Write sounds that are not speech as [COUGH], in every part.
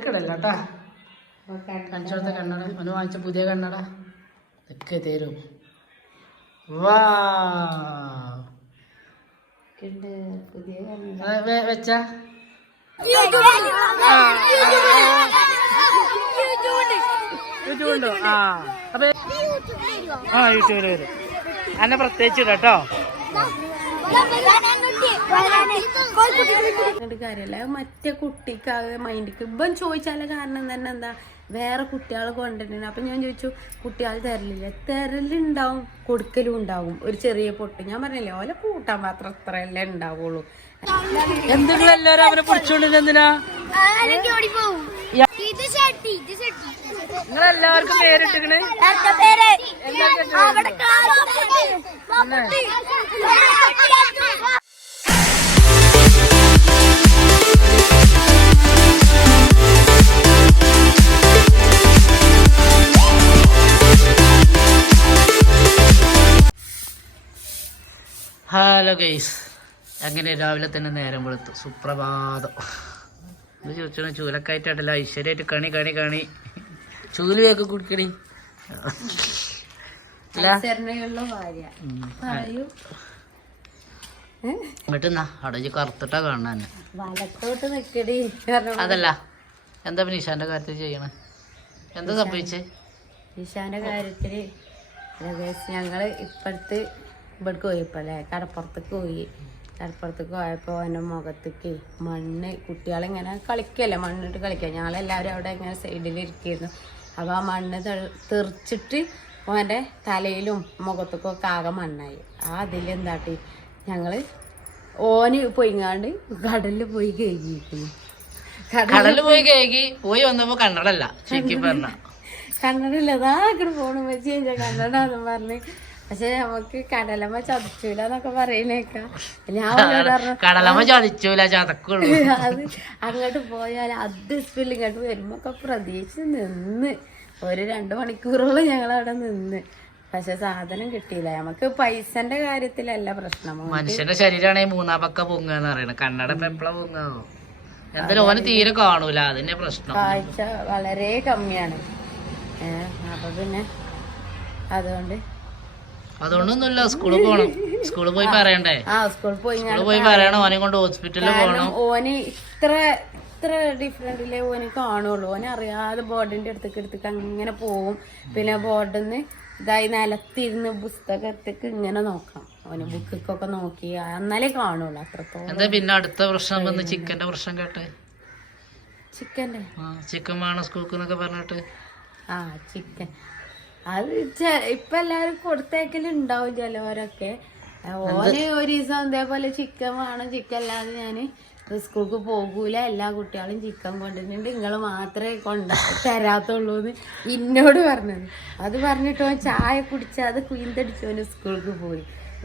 കടല്ല കേട്ടാ കാണിച്ചോടത്തെ കണ്ണട അവന് വാങ്ങിച്ച പുതിയ കണ്ണട ഒക്കെ തരും വാ പുതിയ വെച്ച യൂട്യൂബ് ഉണ്ടോ ആ അപ്പൊ ആ യൂട്യൂബിൽ വരും അന്നെ പ്രത്യേകിച്ച് കേട്ടോ പറഞ്ഞിട്ട് കാര്യമല്ല മറ്റേ കുട്ടിക്ക് മൈൻഡ് മൈൻഡിക്ക് ഇപ്പം ചോദിച്ചാലെ കാരണം തന്നെ എന്താ? വേറെ കുട്ടികൾ കൊണ്ടുവരുന്നത് അപ്പൊ ഞാൻ ചോദിച്ചു കുട്ടികൾ തരലില്ല. തരലുണ്ടാവും കൊടുക്കലും ഉണ്ടാവും. ഒരു ചെറിയ പൊട്ട്. ഞാൻ പറഞ്ഞില്ലേ ഓലെ കൂട്ടാൻ മാത്രം അത്രയല്ലേ ഉണ്ടാവുള്ളൂ. എന്തെങ്കിലും എല്ലാരും അവനെ പിടിച്ചോണ്ടില്ല എന്തിനാ നിങ്ങൾ എല്ലാവർക്കും പേരിട്ടിക്കണ് അവിടെ ഹലോ ഗൈസ്. അങ്ങനെ രാവിലെ തന്നെ നേരം വെളുത്തു. സുപ്രഭാതം. ഇത് ചോദിച്ചാൽ ചൂലക്കായിട്ടായിട്ടല്ല? ഐശ്വര്യമായിട്ട് കണി കണി കണി. ചൂലുവൊക്കെ കുടിക്കണി എന്നാ. അവിടെ കറുത്തിട്ടാ കാണാൻ അതല്ല. എന്താ പിന്നെ ഇഷാന്റെ കാര്യത്തിൽ ചെയ്യണേ? എന്താ സംഭവിച്ചേ? ഈശാന്റെ കാര്യത്തിൽ ഞങ്ങൾ ഇപ്പടുത്ത് ഇവിടേക്ക് പോയിപ്പല്ലേ? കടപ്പുറത്തേക്ക് പോയി. കടപ്പുറത്തേക്ക് പോയപ്പോ അവന്റെ മുഖത്തേക്ക് മണ്ണ്. കുട്ടികളിങ്ങനെ കളിക്കല്ലേ? മണ്ണിട്ട് കളിക്കുക ഞങ്ങളെല്ലാവരും അവിടെ ഇങ്ങനെ സൈഡിൽ ഇരിക്കുന്നു അപ്പൊ ആ മണ്ണ് തെറിച്ചിട്ട് അവന്റെ തലയിലും മുഖത്തേക്കും ഒക്കെ ആകെ മണ്ണായി. ആ അതിലെന്താട്ടി? ഞങ്ങൾ ഓന് പൊയിങ്ങാണ്ട് കടലിൽ പോയി കഴുകിയിരിക്കുന്നു കടൽ കടലിൽ പോയി കഴുകി. പോയി വന്നപ്പോ കണ്ണടല്ല. ശരിക്കും പറഞ്ഞ. കണ്ണടല്ല. അതാ അങ്ങോട്ട് പോണു. വെച്ച് കഴിഞ്ഞാൽ കന്നഡാന്ന് പറഞ്ഞ് പക്ഷെ നമുക്ക് കടലമ്മ ചതച്ചൂല എന്നൊക്കെ പറയുന്നേക്കാം. ഞാൻ പറഞ്ഞു കടലമ്മ ചതിച്ചൂല ചതക്കുള്ളൂ. [LAUGHS] അത് അങ്ങോട്ട് പോയാൽ അത് സ്പീഡിൽ ഇങ്ങോട്ട് വരുമ്പോ ഒക്കെ പ്രതീക്ഷിച്ച് നിന്ന്. ഒരു രണ്ട് മണിക്കൂറോളം ഞങ്ങൾ അവിടെ നിന്ന്. പക്ഷെ സാധനം കിട്ടിയില്ല. നമുക്ക് പൈസന്റെ കാര്യത്തിലല്ല പ്രശ്നം. മനുഷ്യന്റെ ശരീരമാണെങ്കിൽ മൂന്നാ പക്ക പൊങ്ങാന്ന് പറയണ കണ്ണട എപ്പളാ പൊങ്ങാവോ എന്തായാലും ഓന് തീരെ കാണൂല. അതിന്റെ പ്രശ്നം. കാഴ്ച വളരെ കമ്മിയാണ്. അപ്പൊ പിന്നെ അതുകൊണ്ട് അതുകൊണ്ടൊന്നുമില്ല. സ്കൂളിൽ പോകണം സ്കൂളിൽ പോയി പറയണ്ടേ? ആ സ്കൂളിൽ പോയി സ്കൂളിൽ പോയി പറയണം. ഓനെ കൊണ്ട് ഹോസ്പിറ്റലിൽ പോകണം ഓനെ ഇത്ര ഇത്ര ഡിഫറെന്റിലേ ഓന് കാണുള്ളൂ. ഓന് അറിയാതെ ബോർഡിന്റെ അടുത്തേക്ക് എടുത്തേക്ക് അങ്ങനെ പോവും. പിന്നെ ബോർഡിൽ നിന്ന് ഇതായി നിലത്തിരുന്ന് പുസ്തകത്തേക്ക് ഇങ്ങനെ നോക്കാം. ഓന് ബുക്കൊക്കെ നോക്കി. എന്നാലേ കാണുള്ളൂ. അത്രത്തോളം എന്താ പിന്നെ അടുത്ത പ്രശ്നം വന്ന് ചിക്കന്റെ പ്രശ്നം കേട്ടെ? ചിക്കന്റെ ചിക്കൻ വേണം സ്കൂൾക്ക് എന്നൊക്കെ പറഞ്ഞിട്ട്. ആ ചിക്കൻ. അത് ഇപ്പൊ എല്ലാരും കൊടുത്തേക്കലുണ്ടാവും ചിലവരൊക്കെ. ഓന് ഒരു ദിവസം ഇതേപോലെ ചിക്കൻ വേണം ചിക്കൻ അല്ലാതെ ഞാൻ സ്കൂൾക്ക് പോകൂല. എല്ലാ കുട്ടികളും ചിക്കൻ കൊണ്ടിട്ടുണ്ട് നിങ്ങൾ മാത്രമേ കൊണ്ട തരാത്തുള്ളൂ എന്ന് ഇന്നോട് പറഞ്ഞത്. അത് പറഞ്ഞിട്ട് ഓൻ ചായ കുടിച്ച് അത് കുയിന്തടിച്ചവന് സ്കൂൾക്ക് പോയി.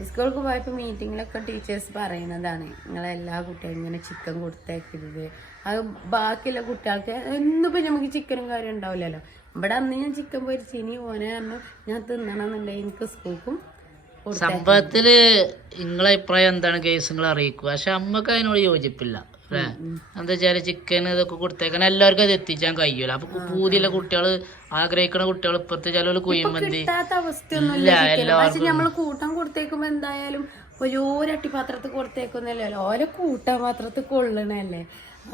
സ്കൂൾക്ക് പോയപ്പോൾ മീറ്റിങ്ങിലൊക്കെ ടീച്ചേഴ്സ് പറയുന്നതാണ് നിങ്ങളെല്ലാ കുട്ടികളും ഇങ്ങനെ ചിക്കൻ കൊടുത്തേക്കരുത്. അത് ബാക്കിയുള്ള കുട്ടികൾക്ക് എന്നിപ്പോൾ നമുക്ക് ചിക്കനും കാര്യം ഉണ്ടാവില്ലല്ലോ. ഇവിടെ അന്ന് ഞാൻ ചിക്കൻ പൊരിച്ച് ഇനി ഓനെ പറഞ്ഞു ഞാൻ തിന്നണമെന്നുണ്ടെങ്കിൽ എനിക്ക് സ്കൂപ്പും സംഭവത്തിൽ നിങ്ങളെ അഭിപ്രായം എന്താണ്? കേസ് നിങ്ങൾ അറിയിക്കുക പക്ഷെ അമ്മയ്ക്ക് അതിനോട് യോജിപ്പില്ല അല്ലേ? എന്താ വെച്ചാൽ ചിക്കൻ ഇതൊക്കെ കൊടുത്തേക്കാൻ എല്ലാവർക്കും അത് എത്തിച്ചാൻ കഴിയൂല. അപ്പൊ പൂതിയുള്ള കുട്ടികൾ ആഗ്രഹിക്കുന്ന കുട്ടികൾ ഇപ്പത്തെ ചില കുയ്യമ്പന്തി ഇല്ല എല്ലാവർക്കും കൂട്ടം കൊടുത്തേക്കുമ്പോ എന്തായാലും ഒരു ഒരട്ടി പാത്രത്തിൽ കൊടുത്തേക്കൊന്നല്ലോ ഓരോ കൂട്ടാൻ പാത്രത്തിൽ കൊള്ളണല്ലേ?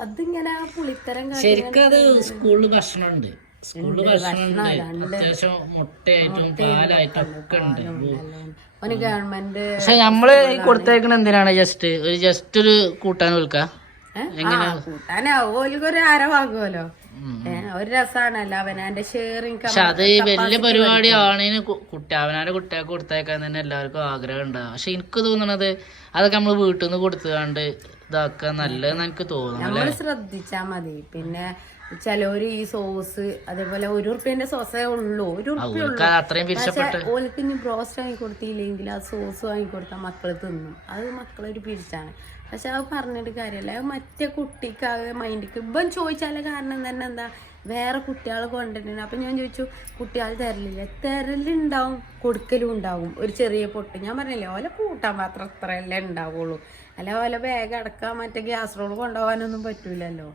അതിങ്ങനെ ആ പുളിത്തരം കാട്ടി ശരിക്കും അത് സ്കൂളിൽ ഭക്ഷണമുണ്ട്. സ്കൂളിൽ ഭക്ഷണം അത്യാവശ്യം മുട്ടയായിട്ടും പാലായിട്ടും ഒക്കെ ഉണ്ട്. പക്ഷെ നമ്മൾ ഈ കൊടുത്തേക്കണ എന്തിനാണ് ജസ്റ്റ്? ഒരു ജസ്റ്റ് ഒരു കൂട്ടാൻ വിൽക്കാം കൂട്ടാനാവും? ഓലിക്ക് ഒരു അരവാകുമല്ലോ ഏഹ് ഒരു രസാണല്ലോ അവനാന്റെ ഷെയറിങ് പക്ഷെ അത് വലിയ പരിപാടി ആണിന് കുട്ടി അവനാന്റെ കുട്ടികൾക്ക് കൊടുത്തേക്കാൻ തന്നെ എല്ലാവർക്കും ആഗ്രഹം ഉണ്ടാവും. പക്ഷെ എനിക്ക് തോന്നണത് അതൊക്കെ നമ്മൾ വീട്ടിൽ നിന്ന് കൊടുത്തുകൊണ്ട് ഇതാക്കുക നല്ലതെന്ന് എനിക്ക് തോന്നുന്നു നമ്മൾ ശ്രദ്ധിച്ചാ മതി. പിന്നെ ചിലവര് ഈ സോസ് അതേപോലെ ഒരു ഉറുപ്പ്യന്റെ സോസേ ഉള്ളൂ. ഒരു ഉറുപ്പ്യ ഉള്ളൂ. അവർക്ക് അത്രയും പിരിച്ചപ്പെട്ട് പക്ഷെ ഓൽക്ക് ഇനി ബ്രോസ്റ്റ് വാങ്ങി കൊടുത്തില്ലെങ്കിൽ ആ സോസ് വാങ്ങി കൊടുത്താൽ മക്കൾ തിന്നും. അത് മക്കളൊരു പിരിച്ചാണ് പക്ഷെ അത് പറഞ്ഞിട്ട് കാര്യമല്ല അത് മറ്റേ കുട്ടിക്ക് ആ മൈൻഡിക്ക് ഇപ്പം ചോദിച്ചാലെ കാരണം തന്നെ എന്താ? വേറെ കുട്ടികൾ കൊണ്ടിട്ടുണ്ട് അപ്പം ഞാൻ ചോദിച്ചു കുട്ടികൾ തരലില്ല. തരലുണ്ടാവും കൊടുക്കലും ഉണ്ടാവും. ഒരു ചെറിയ പൊട്ട്. ഞാൻ പറഞ്ഞില്ലേ ഓലെ കൂട്ടാൻ മാത്രം അത്രയല്ലേ ഉണ്ടാവുള്ളൂ. അല്ല ഓലെ ബാഗ് അടക്കാൻ മറ്റേ ഗ്യാസ് റോൾ കൊണ്ടുപോകാനൊന്നും പറ്റൂലല്ലോ.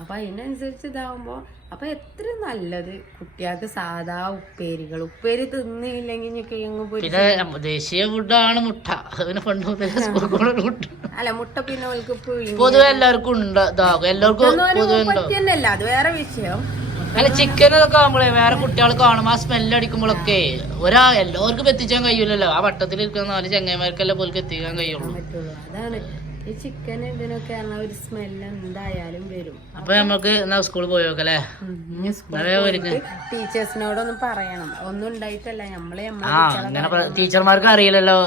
അപ്പൊ അതിനനുസരിച്ച് ഇതാവുമ്പോ അപ്പൊ എത്ര നല്ലത് കുട്ടികൾക്ക് സാധാ ഉപ്പേരികൾ. ഉപ്പേരി തിന്നില്ലെങ്കിൽ കിഴങ്ങ് പൊരി ദേശീയ ഫുഡാണ് മുട്ട. അല്ല മുട്ട പിന്നെ പുഴുങ്ങി പൊതുവെ എല്ലാവർക്കും ഉണ്ട്. എല്ലാവർക്കും പറ്റിയല്ല അത് വേറെ വിഷയം. അല്ല ചിക്കൻ ഇതൊക്കെ ആകുമ്പോഴേ വേറെ കുട്ടികൾ കാണുമ്പോൾ ആ സ്മെല്ല് അടിക്കുമ്പോഴൊക്കെ ഒരാ എല്ലാവർക്കും എത്തിച്ചാൻ കഴിയൂലല്ലോ. ആ വട്ടത്തിൽ ഇരിക്കുന്ന നാല് ചങ്ങായിമാർക്കെല്ലാം പോലും എത്തിക്കാൻ കഴിയുള്ളൂ. ഈ ചിക്കൻ ഇതിനൊക്കെ ഒരു സ്മെല്ല് എന്തായാലും വരും. അപ്പൊ നമുക്ക് സ്കൂളിൽ പോയോക്കല്ലേ. ടീച്ചേഴ്സിനോടൊന്നും പറയണം. ഒന്നും ഉണ്ടായിട്ടല്ല നമ്മളെ അങ്ങനെ ടീച്ചർമാർക്ക് അറിയില്ലല്ലോ.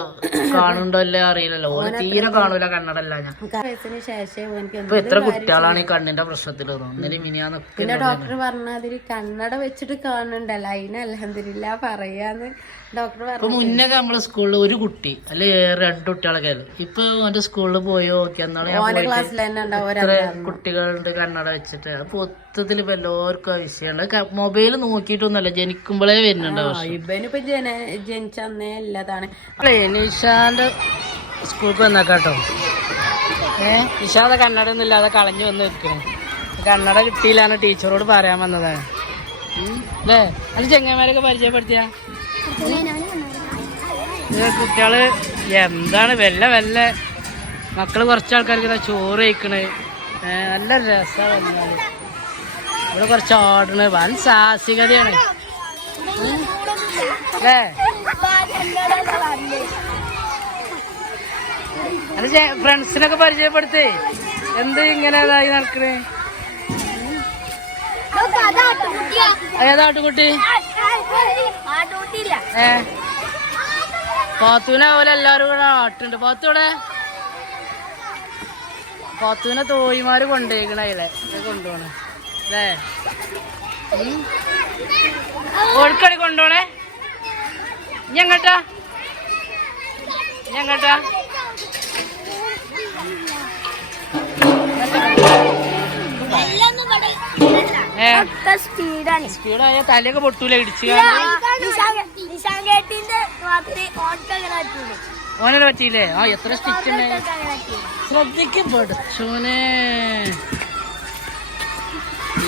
കാണുണ്ടോ അല്ലേ അറിയില്ലല്ലോ. തീരെ കാണൂല കണ്ണടല്ല ഞാൻ. ശേഷം ഇപ്പൊ എത്ര കുട്ടികളാണ് ഈ കണ്ണിന്റെ പ്രശ്നത്തിൽ പിന്നെ ഡോക്ടർ പറഞ്ഞാതിരി കണ്ണട വെച്ചിട്ട് കാണുന്നുണ്ടല്ലോ. അതിന് അലഹദില്ല പറയാന്ന് ഡോക്ടർ പറഞ്ഞു മുന്നേ നമ്മളെ സ്കൂളിൽ ഒരു കുട്ടി അല്ലെ രണ്ട് കുട്ടികളൊക്കെ ഇപ്പൊ ഓന്റെ സ്കൂളിൽ പോയി? നോക്കി എന്നാണ് ഞാൻ ഓന്റെ പോയിട്ട് ക്ലാസ്സിൽ തന്നെ ഉണ്ടാവും എത്ര കുട്ടികളുണ്ട് കണ്ണട വെച്ചിട്ട്. അപ്പൊ മൊത്തത്തിൽ ഇപ്പൊ എല്ലാവർക്കും ആ മൊബൈൽ നോക്കിയിട്ടൊന്നുമല്ല ജനിക്കുമ്പോഴേ വരുന്നുണ്ട് പക്ഷെ ഇവനിപ്പോ ജന ജനിച്ച അന്നേ ഉള്ളതാണ്. നിഷാന്റെ സ്കൂൾക്ക് വന്നേക്കാട്ടോ ഏഹ് നിഷാദ കണ്ണട ഒന്നും ഇല്ലാതെ കളഞ്ഞു വന്ന് നിൽക്കണം കണ്ണട കിട്ടിയില്ലാന്ന് ടീച്ചറോട് പറയാൻ വന്നതാണ്. അല്ലേ? അത് ചെങ്ങന്മാരൊക്കെ പരിചയപ്പെടുത്തിയ? കുട്ടികൾ എന്താണ് വെല്ല വെല്ല. മക്കൾ കുറച്ച് ആൾക്കാർക്ക് ഇതാ ചോറ് കഴിക്കണ്. നല്ല രസമാണ് ഇവിടെ കുറച്ച് ഓടണ്. വൻ സാഹസികതയാണ്. അല്ലേ? അത് ഫ്രണ്ട്സിനൊക്കെ പരിചയപ്പെടുത്തേ. എന്ത് ഇങ്ങനെ ഇതായി നടക്കണേ? ഏതാട്ടുകുട്ടി ഏ? പാത്തുവിനെ പോലെ എല്ലാരും കൂടെ ആട്ടുണ്ട്. പാത്തൂടെ പാത്തുവിനെ തോഴിമാര് കൊണ്ടുപോയിക്കണ അയിലെ. കൊണ്ടുപോണേ. അല്ലേ ഓൾക്കടി കൊണ്ടുപോണേ. ഞങ്ങട്ടാ ഞങ്ങട്ടാ സ്പീഡായ തലയൊക്കെ പൊട്ടൂല ഇടിച്ചു നിശാങ്കേട്ടിന്റെ മാത്രമേ ഓട്ടോ ഇങ്ങനെ പറ്റുള്ളൂ ഓനെ പറ്റിയില്ലേ? ആ എത്ര സ്റ്റിച്ച് ശ്രദ്ധിക്കും പഠിച്ചോനെ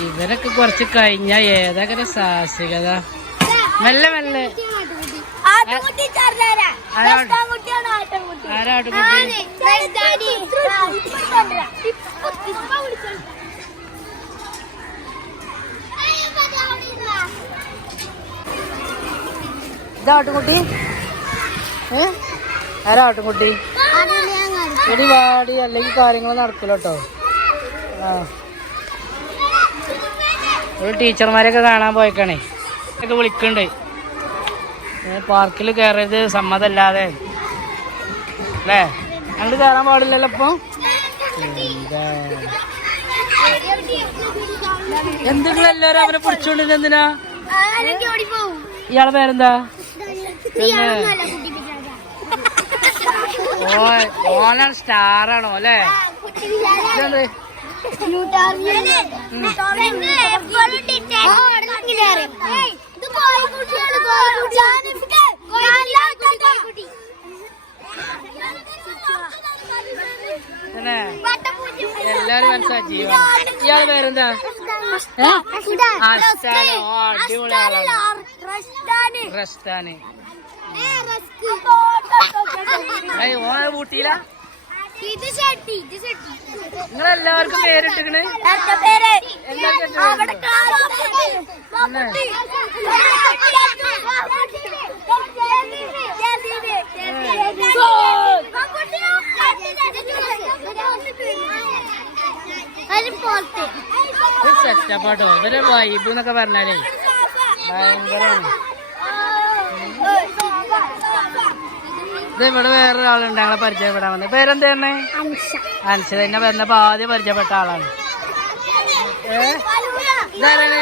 ഇവരൊക്കെ കുറച്ച് കഴിഞ്ഞ ഏതൊക്കെ സാഹസികത? മെല്ലെ മെല്ലെ. ഇതാട്ടുകുട്ടി ചേർന്നാരാ ആരാ- ആട്ടുകുട്ടി വാടി അല്ലെങ്കിൽ കാര്യങ്ങൾ നടക്കില്ല കേട്ടോ. ആ. ഒരു ടീച്ചർമാരെയൊക്കെ കാണാൻ പോയേക്കണേ. ഒക്കെ വിളിക്കണ്ട്. പാർക്കിൽ കയറിയത് സമ്മതമല്ലാതെ അല്ലേ? അങ്ങോട്ട് കയറാൻ പാടില്ലല്ലോ ഇപ്പൊ? എന്താ? എന്തെങ്കിലും എല്ലാവരും അവനെ പിടിച്ചോണ്ടിരുന്ന എന്തിനാ? ഇയാളെ പേരെന്താ? ഓ ഓനാണ് സ്റ്റാറാണോ അല്ലേ? എല്ലാരും മനസ്സിലാ ജീവൻ. ഇയാളെ പേരെന്താ? അടിപൊളിയാണ് അസ്റ്റാനോ ഷട്ടി നിങ്ങൾ എല്ലാവർക്കും പേരിട്ടിക്കണ്? സെറ്റപ്പാട്ടോ ഇവരെ വൈബ് എന്നൊക്കെ പറഞ്ഞാലേ ഭയങ്കരാണ്. ഇത് ഇവിടെ വേറൊരാളുണ്ട് ഞങ്ങളെ പരിചയപ്പെടാൻ വന്നത് പേരെന്താണ് അൻഷ. തന്നെ പറഞ്ഞപ്പോ ആദ്യം പരിചയപ്പെട്ട ആളാണ്. ഏ? ഇതാരാണ്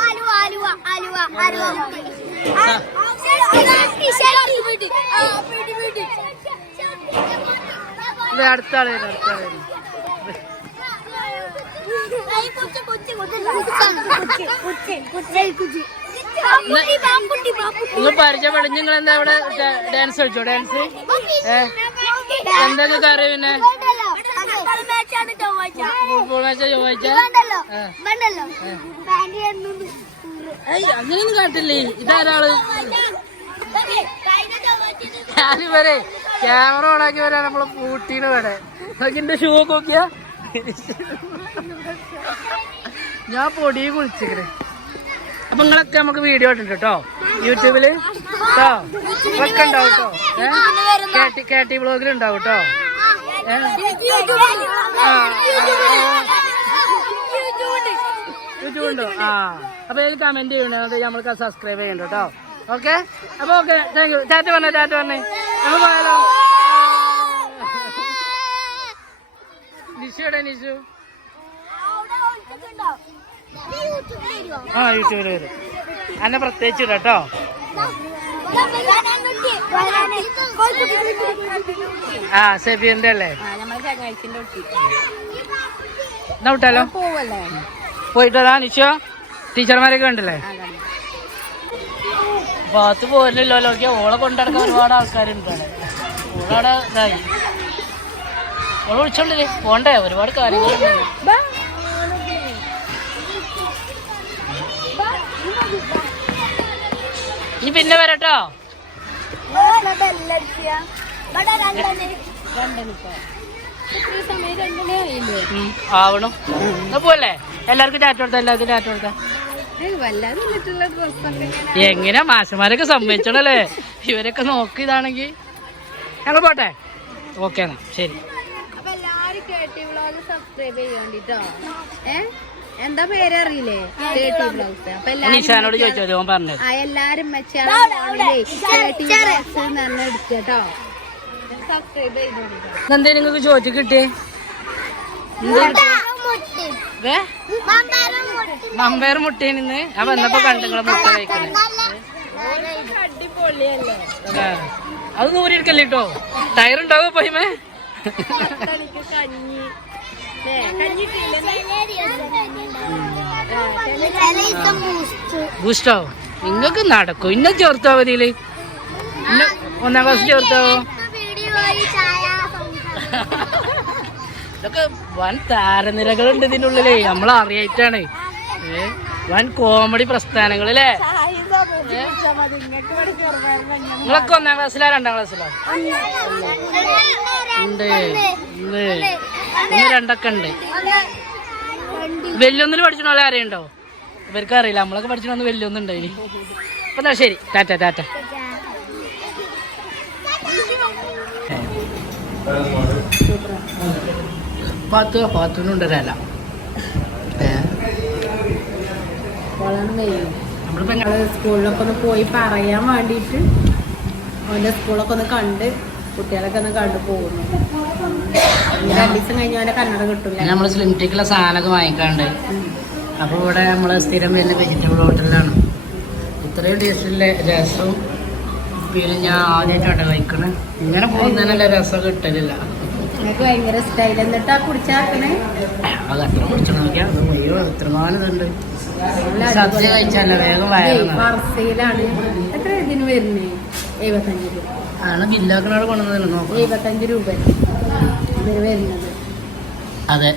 ആലുവ ആലുവ ആലുവ ആലുവ ഇത് അടുത്ത ആൾ വരും, അടുത്ത ആൾ വരും. നിങ്ങൾ പരിചയപ്പെടും നിങ്ങൾ എന്താ ഇവിടെ ഡാൻസ് കളിച്ചോ? ഡാൻസ് ഏ? എന്താ നിങ്ങൾക്ക് അറിയാം പിന്നെ ഫുട്ബോൾ മാച്ചാ ചൊവ്വാഴ്ച അങ്ങനെയൊന്നും കാട്ടില്ലേ ഇതാരാൾ? ഞാനിവരെ ക്യാമറ ഓണാക്കി വരാൻ നമ്മൾ പൂട്ടീന് വരെ. നോക്കിന്റെ ഷൂ നോക്കിയാ? ഞാൻ പൊടി കുളിച്ചിക്കണ് അപ്പൊ നിങ്ങളൊക്കെ നമുക്ക് വീഡിയോ ഇട്ടുണ്ട് കേട്ടോ. യൂട്യൂബിൽ കേട്ടോ ഒക്കെ ഉണ്ടാവും കേട്ടോ ഏഹ് കേട്ടി ബ്ലോഗിൽ ഉണ്ടാവും കേട്ടോ യൂട്യൂബ് ഉണ്ടോ? ആ. അപ്പൊ ഇതിൽ കമന്റ് ചെയ്യണേ? അത് നമ്മൾക്ക് സബ്സ്ക്രൈബ് ചെയ്യണ്ട കേട്ടോ ഓക്കെ അപ്പൊ ഓക്കെ താങ്ക് യു ചാറ്റ് പറഞ്ഞേ ചാറ്റ് പറഞ്ഞേ? നമ്മൾ പോയാലോ? നിഷു എവിടെ നിഷു? ആ യൂട്യൂബിൽ വരും. അന്നെ പ്രത്യേകിച്ച് കേട്ടോ ആ സെബിയന്റെ അല്ലേ? എന്നാ വിട്ടാലോ? പോയിട്ടതാ പോയിട്ടാ നിഷോ ടീച്ചർമാരൊക്കെ ഉണ്ടല്ലേ ഭാഗത്ത് പോരില്ലല്ലോ ഓളെ കൊണ്ടടക്കാൻ ഒരുപാട് ആൾക്കാരുണ്ട്. ഓളവിടെ ഇതായി. ഓളെ വിളിച്ചോണ്ടില്ലേ പോണ്ടേ ഒരുപാട് കാര്യങ്ങളുണ്ട്. പിന്നെ വരട്ടോ. ആവണം. എന്നാ പോവല്ലേ? എല്ലാവർക്കും ടാറ്റ കൊടുത്ത? എല്ലാവർക്കും ടാറ്റ കൊടുത്ത? എങ്ങനെ മാഷന്മാരൊക്കെ സമ്മതിച്ചണല്ലേ ഇവരൊക്കെ നോക്കി ഇതാണെങ്കി. ഞങ്ങൾ പോട്ടെ? ഓക്കെ എന്നാ. ശരി. അപ്പൊ എല്ലാരും കേട്ടി വ്ളോഗ് സബ്സ്ക്രൈബ് ചെയ്യാണ്ടിട്ടോ ഏ? എന്താ അപ്പൊ എല്ലാരും നിഷാനോട് ചോദിച്ചോ ഓൻ പറഞ്ഞത്? ആ എല്ലാരും നല്ല എടുക്കട്ടോ സബ്സ്ക്രൈബ് എന്തേ നിങ്ങൾക്ക് ചോദിച്ചു കിട്ടിയേ? മമ്പയർ മുട്ടി മുട്ടേനിന്ന് ഞാൻ വന്നപ്പോ കണ്ടു നിങ്ങളെ മുട്ട കഴിക്കണേ. അതാ. നൂറിയിരിക്കല്ലേ കേട്ടോ ടയർ ഉണ്ടാവോ പോയിമേ കഞ്ഞി. ബൂസ്റ്റോ? നിങ്ങൾക്ക് നടക്കും. ഇന്ന ചേർത്തോ ഇന്നെ ഒന്നാം ക്ലാസ് ചേർത്താവോ ഇതൊക്കെ വൻ താരനിരകളുണ്ട് ഇതിനുള്ളിലേ. നമ്മൾ അറിയായിട്ടാണ്. വൻ കോമഡി പ്രസ്ഥാനങ്ങളല്ലേ നിങ്ങളൊക്കെ ഒന്നാം ക്ലാസ്സിലാ രണ്ടാം ക്ലാസ്സിലോ? ഉണ്ട്. ഉണ്ട്. ഇന്ന് രണ്ടൊക്കെ ഉണ്ട്. വെല്ലൊന്നിൽ പഠിച്ചണ പോലെ അറിയണ്ടോ ഇവർക്ക് അറിയില്ല. നമ്മളൊക്കെ പഠിച്ചണന്ന് വെല്ലൊന്നും ഇനി അപ്പൊ ശരി. ടാറ്റ ടാറ്റ. പാത്തു മെയിൻ നമ്മളിപ്പോ സ്കൂളിലൊക്കെ ഒന്ന് പോയി പറയാൻ വേണ്ടിയിട്ട്. അവന്റെ സ്കൂളൊക്കെ ഒന്ന് കണ്ട് കുട്ടികളൊക്കെ ഒന്ന് കണ്ടു പോകുന്നു. രണ്ടു ദിവസം കഴിഞ്ഞ അവന്റെ കന്നഡ കിട്ടില്ല നമ്മൾ സ്ലിം ടേക്കുള്ള സാധനമൊക്കെ വാങ്ങിക്കാണ്ട്. അപ്പോൾ ഇവിടെ നമ്മൾ സ്ഥിരം വരുന്ന വെജിറ്റബിൾ ഹോട്ടലിലാണ് ഇത്രയും ടേസ്റ്റിലെ രസവും പിന്നെ ഞാൻ ആദ്യമായിട്ടാണ് കഴിക്കണേ. ഇങ്ങനെ പോകുന്നതിനല്ല രസം കിട്ടലില്ല. എനിക്ക് ഭയങ്കര സ്റ്റൈൽ എന്നിട്ടാ കുടിച്ചാക്കണേ? അത് അത്ര കുടിച്ചു നോക്കിയാൽ അത് മുഴുവൻ എത്രമാനം ഇതുണ്ട്. സദ്യ കഴിച്ചല്ല വേഗം വയറാണ് എത്ര ഇതിന് വരുന്നേ? എഴുപത്തഞ്ച് രൂപ. അതാണ് ബില്ലാക്കണോട് കൊണ്ടുവന്നില്ല നോക്കാം എഴുപത്തഞ്ച് രൂപ ഇതിന് വരുന്നത്. അതെ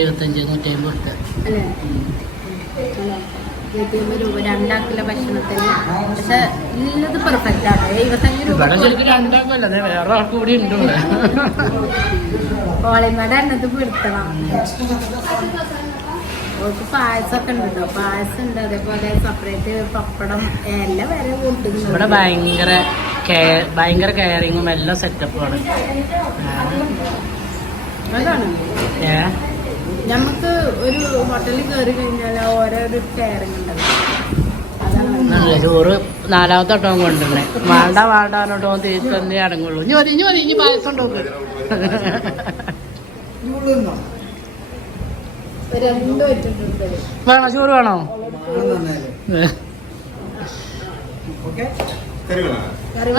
എഴുപത്തഞ്ച് നൂറ്റി അമ്പത് കൊടുത്ത് അല്ലേ? നൂറ്റിയമ്പത് രൂപ രണ്ടാക്കിലെ ഭക്ഷണത്തിന്. പക്ഷെ ഇല്ലത് പെർഫെക്റ്റ് ആണ്. എഴുപത്തഞ്ച് രൂപ ഇവിടെ ശരിക്കും രണ്ടാക്കല്ല വേറെ ആൾക്ക് കൂടി ഉണ്ട് ഇവിടെ. കോളിമട എണ്ണത് പിടുത്തണം ഓൾക്ക് പായസമൊക്കെ ഉണ്ട് കേട്ടോ പായസം ഉണ്ട്. അതേപോലെ സെപ്പറേറ്റ് പപ്പടം എല്ലാം വരെ ഇവിടെ കൂട്ടുന്നുണ്ട് ഭയങ്കര കെയർ ഭയങ്കര കെയറിങ്ങും എല്ലാം സെറ്റപ്പുമാണ് ഏ? നമുക്ക് ഒരു ഹോട്ടലിൽ കയറി കഴിഞ്ഞാൽ ഓരോരോ കെയറിങ് ഉണ്ടല്ലോ. ചോറ് നാലാമത്തെ വട്ടം കൊണ്ടുവരണേ [LAUGHS] വേണ്ട വേണ്ട എന്നിട്ടോ തന്നെ അടങ്ങുള്ളൂ. ഇനി മതി ഇനി മതി ഇനി പായസം വേണോ? ചോറ് വേണോ. കറി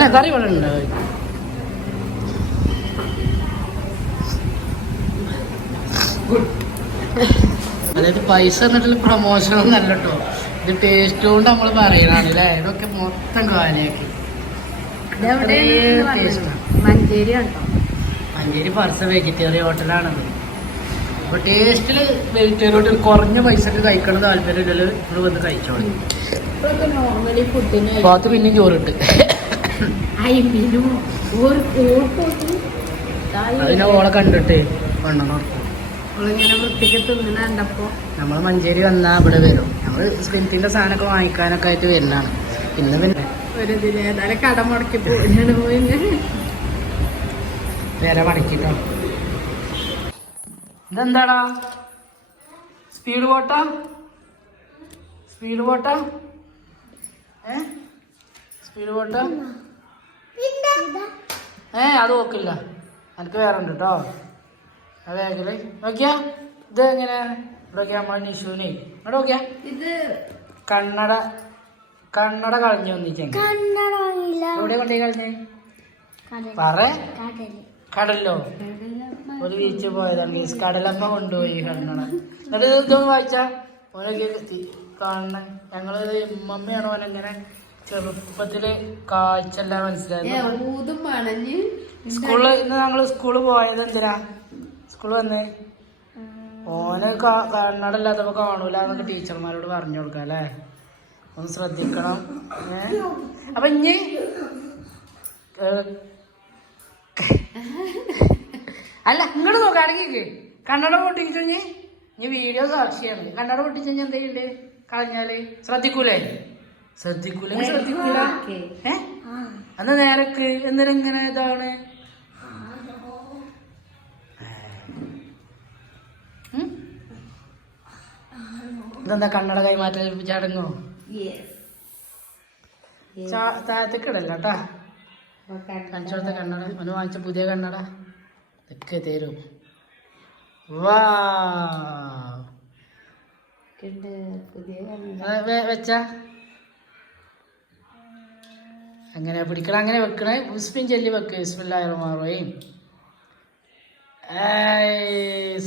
അതായത് പൈസ എന്നിട്ടുള്ള പ്രൊമോഷൻ ഒന്നും അല്ല കേട്ടോ ഇത് ടേസ്റ്റ് കൊണ്ട് നമ്മൾ പറയണാണ് അല്ലേ ഇതൊക്കെ മൊത്തം കാലിയാക്കി. മഞ്ചേരി മഞ്ചേരി പർസ വെജിറ്റേറിയൻ ഹോട്ടലാണ് അപ്പൊ ടേസ്റ്റിൽ വെജിറ്റേറിയൻ ഹോട്ടൽ കുറഞ്ഞ പൈസക്ക് കഴിക്കണം താല്പര്യമില്ല ഇവിടെ വന്ന് കഴിച്ചോളൂ. ഇപ്പൊക്കെ നോർമലി ഫുഡിന് ഭാഗത്ത് പിന്നെയും ചോറുണ്ട്. അതിനെ ഓളെ കണ്ടിട്ട്. വണ്ണം ഇങ്ങനെ വൃത്തിക്ക് തിന്നണ കണ്ടപ്പോ നമ്മൾ മഞ്ചേരി വന്നാ ഇവിടെ വരും. നമ്മൾ സ്പിന്റിന്റെ സാധനമൊക്കെ വാങ്ങിക്കാനൊക്കെ ആയിട്ട് വരുന്നതാണ്. ഇന്ന് പിന്നെ ഒരു ഇതിൽ ഏതായാലും കട മുടക്കി പോയാണ് പോയിന്ന്. വേറെ മടക്കിട്ടോ. ഇതെന്താടാ? സ്പീഡ് ബോട്ടാ സ്പീഡ് ബോട്ടാ സ്പീഡ് ബോട്ട് ഏ അത് നോക്കില്ല എനിക്ക് വേറെ ഉണ്ട് കേട്ടോ അതെ ബാഗിൽ നോക്കിയാ ഇത് എങ്ങനെ? ഇവിടെയൊക്കെ നമ്മളെ നിഷുവിനെ. ഇവിടെ നോക്കിയാ. ഇത് കണ്ണട കണ്ണട കളഞ്ഞു വാങ്ങിയില്ല എവിടെ കൊണ്ടേ കളഞ്ഞേ? പറ. കടലിലോ ഒരു ബീച്ച് പോയതാണ്. കടലമ്മ കൊണ്ടുപോയി കണ്ണട. എന്നിട്ട് ഇത് ഇതൊന്ന് വായിച്ചാ? ഓനൊക്കെ കാണണം. ഞങ്ങൾ പോലെ ഇങ്ങനെ ചെറുപ്പത്തിൽ കാഴ്ചെല്ലാം മനസ്സിലായത് സ്കൂളിൽ ഇന്ന് ഞങ്ങൾ സ്കൂളിൽ പോയത് എന്തിനാ? സ്കൂളിൽ വന്നേ? ഓനെ കണ്ണടല്ലാത്തപ്പോ കാണൂല എന്നൊക്കെ ടീച്ചർമാരോട് പറഞ്ഞു കൊടുക്കാം അല്ലേ? ഒന്ന് ശ്രദ്ധിക്കണം. അപ്പൊ ഇനി അല്ല ഇങ്ങോട്ട് നോക്കാണെങ്കിൽ കണ്ണട പൊട്ടിച്ചു ഇനി വീഡിയോ സാക്ഷിയാണ്. കണ്ണട പൊട്ടിച്ചു കഴിഞ്ഞാൽ എന്താ ചെയ്യണ്ടേ? കളഞ്ഞാൽ ശ്രദ്ധിക്കൂലേ? ശ്രദ്ധിക്കൂല? ശ്രദ്ധിക്കൂല. ഏ? അന്ന് നേരക്ക് എന്തിനാ ഇങ്ങനെ ഇതാണ്? ഇതെന്താ കണ്ണട കൈമാറ്റം ചടങ്ങോ? താഴത്തേക്കിടല്ലോട്ടാ താഴത്തേക്ക് ഇടല്ല കേട്ടാ കണ്ണട. ഒന്ന് വാങ്ങിച്ച പുതിയ കണ്ണട. ഇതൊക്കെ തരും. വാ. പുതിയ വെച്ച? അങ്ങനെ പിടിക്കണം അങ്ങനെ വെക്കണേ. ഉസ്മിൻ ചെല്ലി വെക്ക് ബിസ്മില്ലാഹിർ മാറുകയും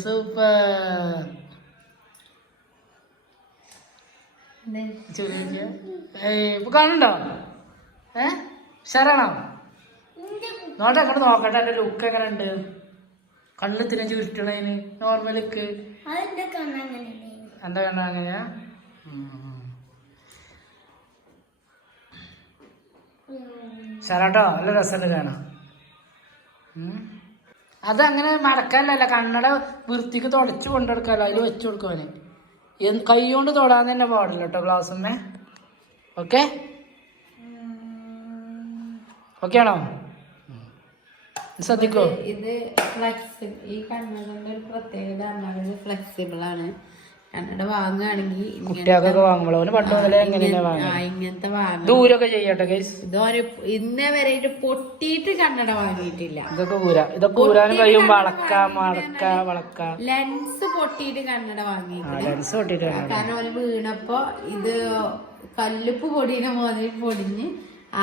സൂപ്പർ. ഇപ്പൊ കാണുന്നുണ്ടോ? ഏ? ഉഷാറാണോ? നോട്ടെ അങ്ങോട്ട് നോക്കട്ടെ എന്റെ ലുക്ക് എങ്ങനെ ഉണ്ട് തിരിഞ്ഞു ചുരുട്ടണേന് നോർമൽ ലുക്ക് എന്താ കണ്ണ അങ്ങനെയാ? ശരാട്ടോ നല്ല രസമുണ്ട് കാണാം. അതങ്ങനെ മടക്കാനല്ല കണ്ണട വൃത്തിക്ക് തുടച്ച് കൊണ്ടെടുക്കാലോ അതിൽ വെച്ച് കൊടുക്കുവാന് കൈ കൊണ്ട് തൊടാൻ തന്നെ പാടില്ല കേട്ടോ ഗ്ലാസ്സമ്മേ ഓക്കെ? ഓക്കെ ആണോ. ശ്രദ്ധിക്കോ? ഇത് ഫ്ലെക്സിബിൾ ഈ കണ്ണടന്റെ ഒരു പ്രത്യേകത ഫ്ലെക്സിബിൾ ആണ്. കണ്ണട വാങ്ങുകയാണെങ്കിൽ കുട്ടികൾക്കൊക്കെ വാങ്ങുമ്പോൾ അവന് പണ്ട് മുതലേ എങ്ങനെയാ ആ വാങ്ങുക ഇങ്ങനത്തെ വാങ്ങും ദൂരൊക്കെ ചെയ്യട്ടെ ഗൈസ് ഇതോരെ ഇന്നേ വരെ ഇത് പൊട്ടിയിട്ട് കണ്ണട വാങ്ങിയിട്ടില്ല. ഇതൊക്കെ ഊര ഇതൊക്കെ ഊരാനും കഴിയും. വളക്ക മടക്ക വളക്ക ലെൻസ് പൊട്ടിയിട്ട് കണ്ണട വാങ്ങിയിട്ടില്ല. ലെൻസ് പൊട്ടിട്ട് വേണം കാരണം അവന് വീണപ്പോ ഇത് കല്ലുപ്പ് പൊടിയുടെ മാതിരി പൊടിഞ്ഞ്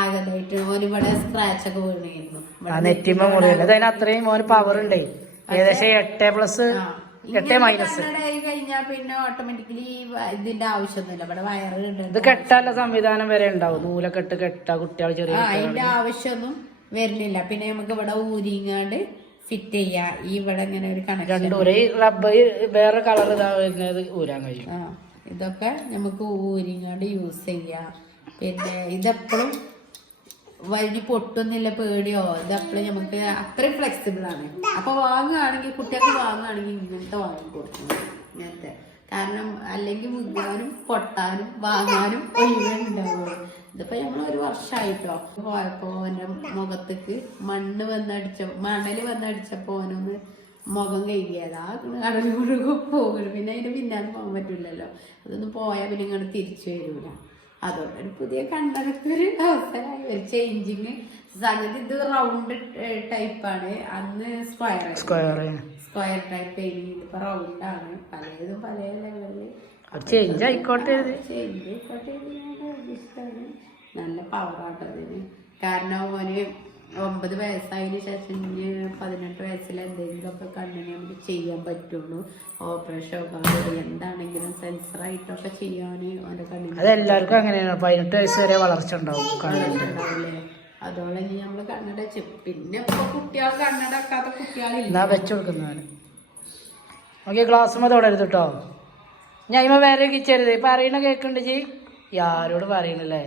ആകതായിട്ട് ഒരുപാട് സ്ക്രാച്ച് ഒക്കെ വീണിരുന്നു. ആ നെറ്റിമ മുറിയുണ്ട് അതിന് അത്രയും മോന് പവർ ഉണ്ടേ. ഏകദേശം എട്ട് പ്ലസ് എട്ട് മൈനസ് കണ്ണടയായി കഴിഞ്ഞാൽ പിന്നെ ഓട്ടോമാറ്റിക്കലി ഇതിന്റെ ആവശ്യമൊന്നുമില്ല. ഇവിടെ വയറ് ഇത് കെട്ടാനുള്ള സംവിധാനം വരെ ഉണ്ടാവും. നൂലക്കെട്ട് കെട്ട കുട്ടികൾ ചെറിയ അതിന്റെ ആവശ്യമൊന്നും വരുന്നില്ല. പിന്നെ നമുക്ക് ഇവിടെ ഊരിങ്ങാണ്ട് ഫിറ്റ് ചെയ്യാ. ഈ ഇവിടെ ഇങ്ങനെ ഒരു കണക്ഷൻ ഒരേ റബ്ബർ വേറെ കളർ ഇതാ വരുന്നത് ഊരാൻ കഴിയും. ഇതൊക്കെ നമുക്ക് ഊരിങ്ങാണ്ട് യൂസ് ചെയ്യാം. പിന്നെ ഇതെപ്പോഴും വഴി പൊട്ടുന്നില്ല പേടിയോ? ഇതപ്പോഴും നമുക്ക് അത്രയും ഫ്ലെക്സിബിൾ ആണ്. അപ്പൊ വാങ്ങുകയാണെങ്കിൽ കുട്ടികൾക്ക് വാങ്ങുകയാണെങ്കിൽ ഇങ്ങനത്തെ വാങ്ങി കൊടുക്കും ഇങ്ങനത്തെ. കാരണം അല്ലെങ്കിൽ മുങ്ങാനും പൊട്ടാനും വാങ്ങാനും ഒഴിവുണ്ടാവുള്ളൂ ഇതിപ്പോ നമ്മൾ ഒരു വർഷമായിട്ടോ പോയപ്പോ അവന്റെ മുഖത്തേക്ക് മണ്ണ് വന്നടിച്ച മണൽ വന്നടിച്ചപ്പോ അവനൊന്ന് മുഖം കഴുകിയത്. ആ മുഴുവൻ പോകുള്ളൂ പിന്നെ അതിന് പിന്നാലെ പോകാൻ പറ്റില്ലല്ലോ അതൊന്ന് പോയാൽ പിന്നെ ഇങ്ങോട്ട് തിരിച്ചു വരൂല. അതുകൊണ്ട് ഒരു പുതിയ കണ്ടതൊക്കെ ഒരു അവസരമായി. ഒരു ചേഞ്ചിങ് സംഗതി ഇത് റൗണ്ട് ടൈപ്പാണ് അന്ന് സ്ക്വയർ സ്ക്വയർ സ്ക്വയർ ടൈപ്പ് ആയിരുന്നു. ഇപ്പൊ റൗണ്ട് ആണ്. പലതും പല ലെവലിൽ ചേഞ്ച് ആയിക്കോട്ടെ. ചേഞ്ച് ആയിക്കോട്ടെ ഇഷ്ടമാണ് നല്ല പവർ അതിന് കാരണം ഓന് ഒമ്പത് വയസ്സായതിനു ശേഷം പതിനെട്ട് വയസ്സിൽ എന്തെങ്കിലുമൊക്കെ കണ്ണിന് നമുക്ക് ചെയ്യാൻ പറ്റുള്ളൂ. ഓപ്പറേഷൻ ഒക്കെ എന്താണെങ്കിലും സെൻസറായിട്ടൊക്കെ ചെയ്യാൻ ഓന്റെ കണ്ണിന് അതെല്ലാവർക്കും അങ്ങനെയാണ്. പതിനെട്ട് വയസ്സ് വരെ വളർച്ച ഉണ്ടാവും കണ്ണിന്റെ ഉണ്ടാവില്ലേ ഇനി നമ്മൾ കണ്ണട വെച്ച് പിന്നെ ഇപ്പൊ കുട്ടികൾ കണ്ണട വെക്കാത്ത കുട്ടികളില്ല. എന്നാ വെച്ചു കൊടുക്കുന്നവന് ഓക്കെ ക്ലാസ് മതി തുടരുത് കേട്ടോ ഞാൻ ഇമ്മ വേറെ കിച്ചരുത് പറയണ കേൾക്കുന്നുണ്ട് ജി ആരോട് പറയണല്ലേ?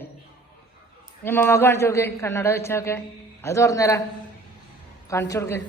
മമ്മ കാണിച്ചു കൊടുക്ക്. കണ്ണട വെച്ചൊക്കെ അത് തുറന്നുതരാം കാണിച്ചു കൊടുക്ക്.